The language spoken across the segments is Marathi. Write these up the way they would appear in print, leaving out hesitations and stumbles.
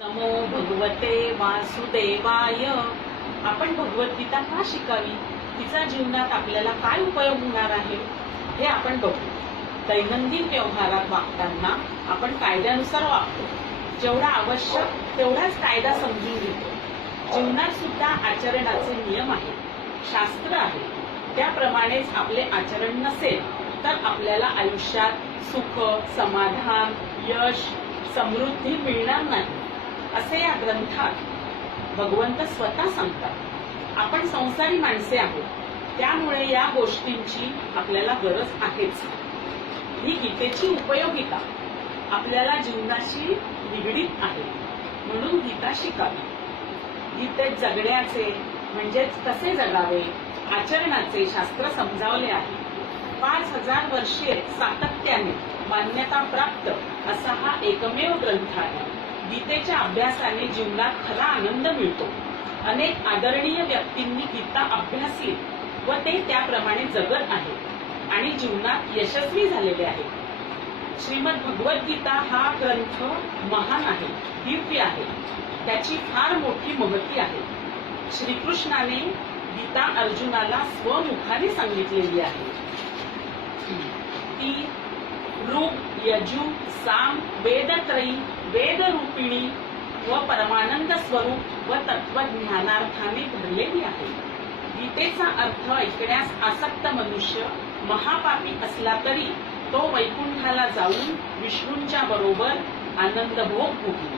नमो भगवते वासुदेवाय. आपण भगवद्गीता का शिकावी, तिचा जीवनात आपल्याला काय उपयोग होणार आहे हे आपण बघू. दैनंदिन व्यवहारात वागताना आपण कायद्यानुसार वागतो. जेवढा आवश्यक तेवढाच कायदा समजून घेतो. जीवनात सुद्धा आचरणाचे नियम आहेत, शास्त्र आहे. त्याप्रमाणेच आपले आचरण नसेल तर आपल्याला आयुष्यात सुख, समाधान, यश, समृद्धी मिळणार नाही असे या ग्रंथात भगवंत स्वतः सांगतात. आपण संसारी माणसे आहोत, त्यामुळे या गोष्टींची आपल्याला गरज आहेच. ही गीतेची उपयोगिता आपल्याला जीवनाशी निगडीत आहे, म्हणून गीता शिकावी. गीतेत जगण्याचे म्हणजेच कसे जगावे आचरणाचे शास्त्र समजावले आहे. 5000 वर्षे सातत्याने मान्यता प्राप्त असा हा एकमेव ग्रंथ आहे. गीतेच्या अभ्यासाने जीवनात खरा आनंद मिळतो. अनेक आदरणीय व्यक्तींनी गीता अभ्यासली व ते त्याप्रमाणे जगत आहेत आणि जीवनात यशस्वी झालेले आहेत. श्रीमद भगवद्गीता हा ग्रंथ महान आहे, दिव्य आहे. त्याची फार मोठी महती आहे. श्रीकृष्णाने गीता अर्जुनाला स्वमुखाने सांगितलेली आहे. ती ऋग, यजु, साम, वेदत्रयी, वेदरूपिणी व परमानंद स्वरूप व तत्वज्ञानार्थाने भरलेली आहे. गीतेचा अर्थ ऐकण्यास आसक्त मनुष्य महापापी असला तरी तो वैकुंठाला जाऊन विष्णूंच्या बरोबर आनंदभोग भोगेल.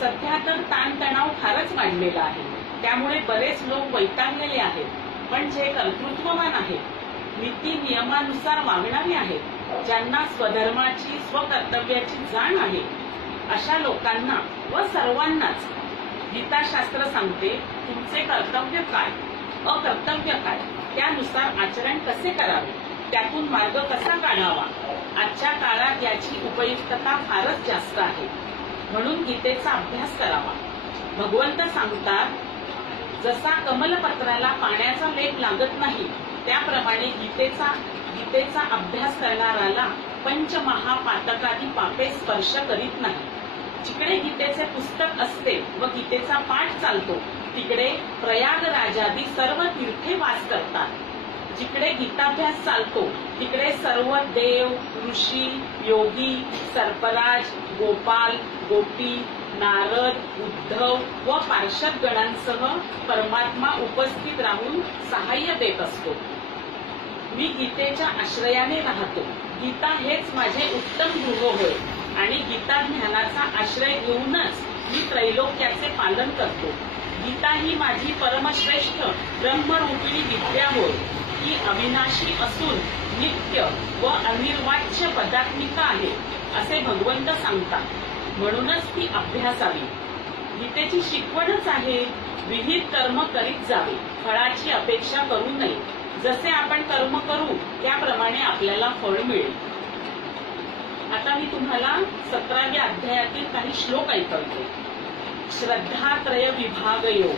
सध्या तर ताणतणाव फारच वाढलेला आहे, त्यामुळे बरेच लोक वैतागलेले आहेत. पण जे कर्तृत्ववान आहेत, नीती नियमानुसार वागणारे आहेत, ज्यांना स्वधर्माची, स्वकर्तव्याची जाण आहे, अशा लोकांना व सर्वांनाच गीताशास्त्र सांगते तुमचे कर्तव्य काय, अकर्तव्य काय, त्यानुसार आचरण कसे करावे, त्यातून मार्ग कसा काढावा. आजच्या काळात याची उपयुक्तता फारच जास्त आहे, म्हणून गीतेचा अभ्यास करावा. भगवंत सांगतात, जसा कमलपत्राला पाण्याचा लेप लागत नाही त्याप्रमाणे गीतेचा अभ्यास करणाराला पंचमहापातकादी पापे स्पर्श करीत नाही. जिकडे गीतेचे पुस्तक असते व गीतेचा पाठ चालतो तिकडे प्रयागराजादी सर्व तीर्थे वास करतात. जिकडे गीताभ्यास चालतो तिकडे सर्व देव, ऋषी, योगी, सर्पराज, गोपाल, गोपी, नारद, उद्धव व पार्षद गणांसह परमात्मा उपस्थित राहून सहाय्य देत असतो. मी गीतेच्या आश्रयाने राहतो. गीता हेच माझे उत्तम गृह होय आणि गीता ज्ञानाचा आश्रय घेऊनच मी त्रैलोक्याचे पालन करतो. गीता ही माझी परमश्रेष्ठ ब्रह्मरूपिणी विद्या होय. ही अविनाशी असून नित्य व अनिर्वाच्य पदात्मिका आहे असे भगवंत सांगतात, म्हणूनच ती अभ्यासावी. गीतेची शिकवणच आहे विहित कर्म करीत जावे, फळाची अपेक्षा करू नये. जसे आपण कर्म करू त्याप्रमाणे आपल्याला फळ मिळेल. आता मी तुम्हाला 17व्या अध्यायातील काही श्लोक ऐकवते. श्रद्धात्रय विभाग योग.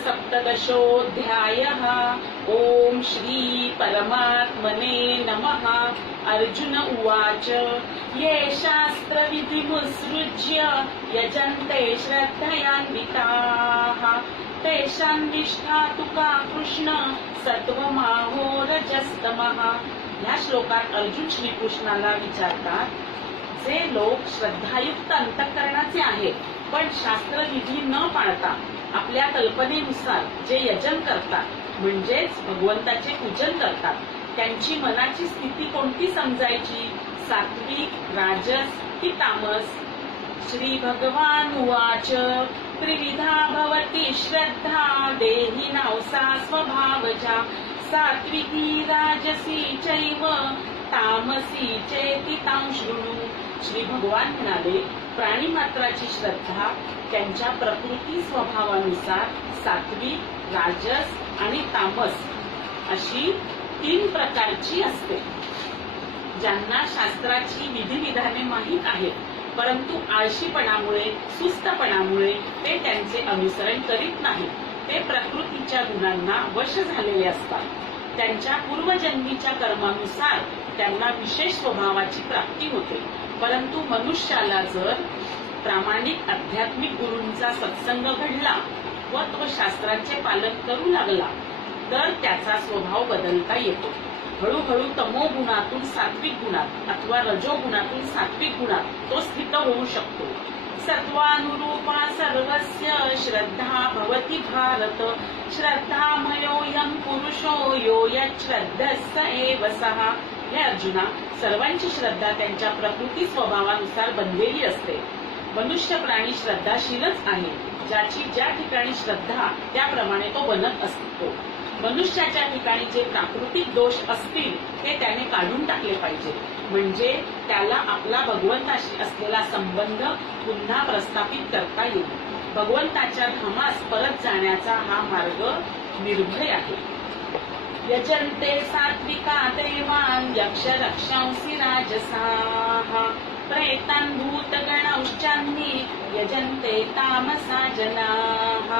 सप्तदशोऽध्यायः. ओम श्री परमात्मने नमः. अर्जुन उवाच ये शास्त्रविधिमुत्सृज्य यजन्ते श्रद्धयान्विताः तेषां निष्ठा तु का कृष्ण सत्वमाहो रजस्तमः. या श्लोकात अर्जुन श्रीकृष्णाला विचारतात, जे लोक श्रद्धायुक्त अंतःकरणाचे आहेत पण शास्त्रविधी न पाळता आपल्या कल्पनेनुसार जे यजन करतात म्हणजेच भगवंताचे पूजन करतात, त्यांची मनाची स्थिती कोणती समजायची, सात्विक, राजस की तामस. श्री भगवान उवाच त्रिविधा भवति श्रद्धा देहिनां सा स्वभावजा सात्विकी राजसी चैव तामसी चेति तां शृणु. श्री भगवान म्हणाले, प्राणीमात्राची श्रद्धा त्यांच्या प्रकृती स्वभावानुसार सात्विक, राजस आणि तामस अशी 3 प्रकारची असते. ज्यांना शास्त्राची विधिविधाने माहीत आहेत परंतु आळशीपणामुळे, सुस्तपणामुळे ते त्यांचे अनुसरण करीत नाहीत. ते प्रकृतीच्या गुणांना वश झालेले असतात. त्यांच्या पूर्वजन्मीच्या कर्मानुसार त्यांना विशेष स्वभावाची प्राप्ती होते. परंतु मनुष्याला जर प्रामाणिक आध्यात्मिक गुरूंचा सत्संग घडला व तो शास्त्राचे पालन करू लागला तर त्याचा स्वभाव बदलता येतो. हळूहळू तमो गुणातून सात्विक गुणात अथवा रजो गुणातून सात्विक गुणात तो स्थित होऊ शकतो. सत्वानुरूपा सर्वस्य श्रद्धा भवति भारत. श्रद्धामयोऽयं पुरुषो यो यच्छ्रद्धः स एव सः. हे अर्जुना, सर्वांची श्रद्धा त्यांच्या प्रकृती स्वभावानुसार बनलेली असते. मनुष्य प्राणी श्रद्धाशीलच आहे. ज्याची ज्या ठिकाणी श्रद्धा त्याप्रमाणे तो बनत असतो. मनुष्याच्या ठिकाणी जे प्राकृतिक दोष असतील ते त्याने काढून टाकले पाहिजे, म्हणजे त्याला आपला भगवंताशी असलेला संबंध पुन्हा प्रस्थापित करता येईल. भगवंताच्या धामास परत जाण्याचा हा मार्ग निर्भय आहे. यजन्ते सात्विका देवान् यक्ष रक्षांसि राजसाः. प्रेतान् भूतगणौश्चान्ये यजन्ते तामसा जनाः.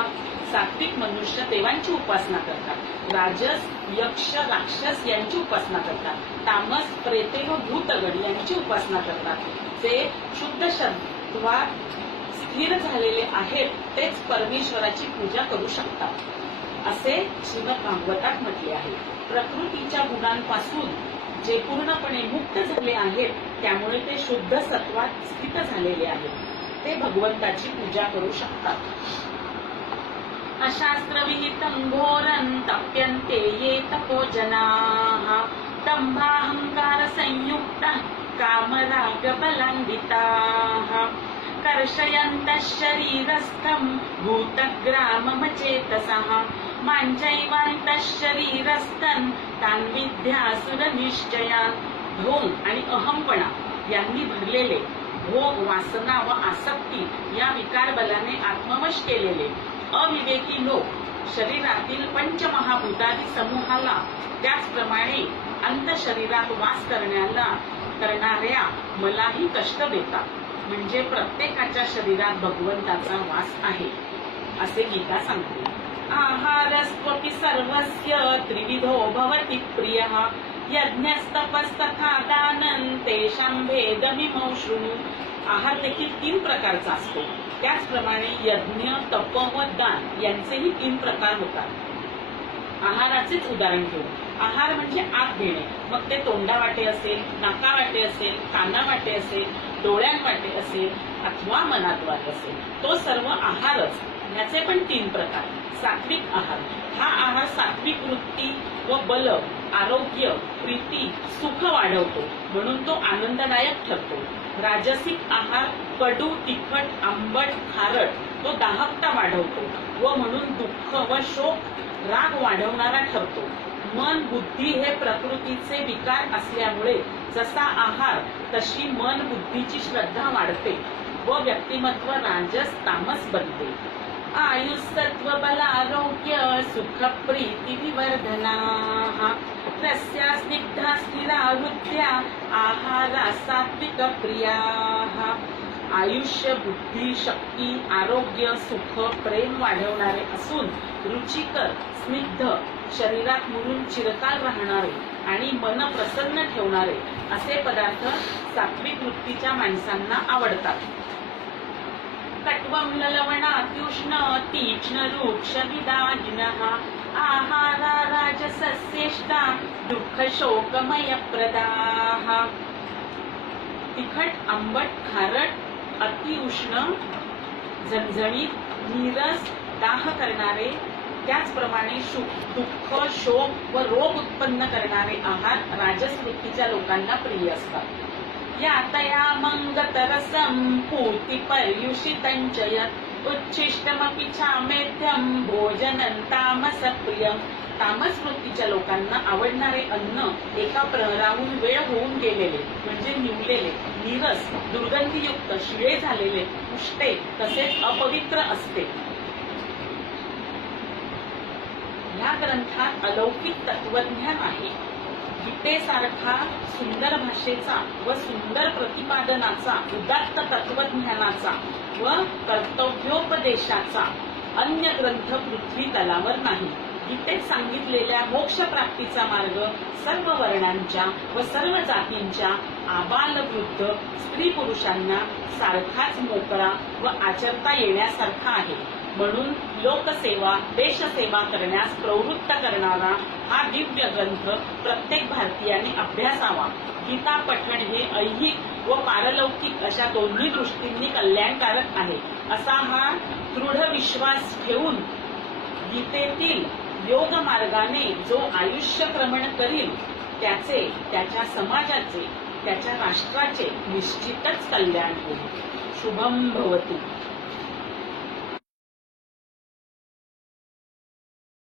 सात्विक मनुष्य देवांची उपासना करतात. राजस यक्ष राक्षस यांची उपासना करतात. तामस प्रेते व भूतगण यांची उपासना करतात. जे शुद्ध सत्वात स्थिर झालेले आहेत तेच परमेश्वराची पूजा करू शकतात असे श्रीमद भागवतात म्हटले आहे. प्रकृतीच्या गुणांपासून जे पूर्णपणे मुक्त झाले आहेत त्यामुळे ते शुद्ध सत्वात स्थित झालेले आहेत. ते भगवंताची पूजा करू शकतात. अशास्त्रविहितं घोरं तप्यन्ते ये तपो जनाः. दम्भाहंकार संयुक्तः कामरागबलान्विताः. कर्षयन्तः शरीरस्थं भूतग्राममचेतसः. माञ्चैवान्तः शरीरस्थं तान् विद्यासुरनिश्चयान्. ढोंग आणि अहंपणा यांनी भरलेले, भोग, वासना व आसक्ती या विकार बलाने आत्मवश केलेले अविवेकी लोक शरीरातील पंचमहाभूतादी समूहाला त्याचप्रमाणे अंतशरीरात वास करणाऱ्या मलाही कष्ट देतात. म्हणजे प्रत्येकाच्या शरीरात भगवंताचा वास आहे असे गीता सांगते. आहारस्त्वपि सर्वस्य त्रिविधो भवति प्रियः. यज्ञस्तपस्तथा दानं तेषां भेदमिमौ शृणु. आहार देखील 3 प्रकारचा असतो. त्याचप्रमाणे यज्ञ, तप व दान यांचेही 3 प्रकार होतात. आहाराचेच उदाहरण घेऊ. आहार म्हणजे आत घेणे, मग ते तोंडावाटे असेल, नाकावाटे असेल, कानावाटे असेल, डोळ्यांवाटे असेल अथवा मनाद्वारे असेल, तो सर्व आहारच. याचे पण 3 प्रकार. सात्विक आहार, हा आहार सात्विक वृत्ती व बल, आरोग्य, प्रीती, सुख वाढवतो म्हणून तो आनंददायक ठरतो. राजसिक आहार कडू, तिखट, आंबट, खारट, तो दाहकता वाढवतो व म्हणून दुःख व शोक, राग वाढवणारा ठरतो. मन, बुद्धी हे प्रकृतीचे विकार असल्यामुळे जसा आहार तशी मन, बुद्धीची श्रद्धा वाढते व व्यक्तिमत्व राजस तामस बनते. आयुस्सत्व बलारोग्य सुख प्रीती विवर्धनाः. रस्या स्निग्धा स्थिरा हृद्या आहारा सात्विक प्रियाः. आयुष्य, बुद्धी, शक्ती, आरोग्य, सुख, प्रेम वाढवणारे असून रुचिकर, स्निग्ध, शरीरात मुरून चिरकाल राहणारे आणि मन प्रसन्न ठेवणारे असे पदार्थ सात्विक वृत्तीच्या माणसांना आवडतात. कट्वं ललवणात्युष्ण तीक्ष्ण रूक्ष विदाहिनः. आहारा राजसस्येष्टा दुःख शोकमयप्रदाः. तिखट, आंबट, खारट, अतिउष्ण, झणझणीत, नीरस, दाह करणारे, त्याचप्रमाणे दुःख, शोक व रोग उत्पन्न करणारे आहार राजस वृत्तीच्या लोकांना प्रिय असतात. यातया मंगतरसं पूर्ति पर्युषितं च यत् उच्छिष्टमपि चामेध्यं भोजनं तामसप्रियं. तामस वृत्तीच्या लोकांना आवडणारे अन्न एका प्रहराहून वेळ होऊन गेलेले म्हणजे निवलेले, नीरस, दुर्गंधीयुक्त, शिळे झालेले, उष्टे तसेच अपवित्र असते. या ग्रंथात अलौकिक तत्वज्ञान आहे. गीतेसारखा सुंदर भाषेचा व सुंदर प्रतिपादनाचा, उदात्त तत्वज्ञानाचा व कर्तव्योपदेशाचा अन्य ग्रंथ पृथ्वी तलावर नाही. गीतेत सांगितलेल्या मोक्ष प्राप्तीचा मार्ग सर्व वर्णांच्या व सर्व जातींच्या आबालवृद्ध स्त्री पुरुषांना सारखाच मोकळा व आचरता येण्यासारखा आहे. म्हणून लोकसेवा, देशसेवा करण्यास प्रवृत्त करणारा हा दिव्य ग्रंथ प्रत्येक भारतीयाने अभ्यासावा. गीता पठण हे ऐहिक व पारलौकिक अशा दोन्ही दृष्टींनी कल्याणकारक आहे, असा हा दृढ विश्वास ठेवून गीतेतील योग मार्गाने जो आयुष्यक्रमण करील त्याचे, त्याच्या समाजाचे, त्याच्या राष्ट्राचे निश्चितच कल्याण होईल. शुभम भवतु.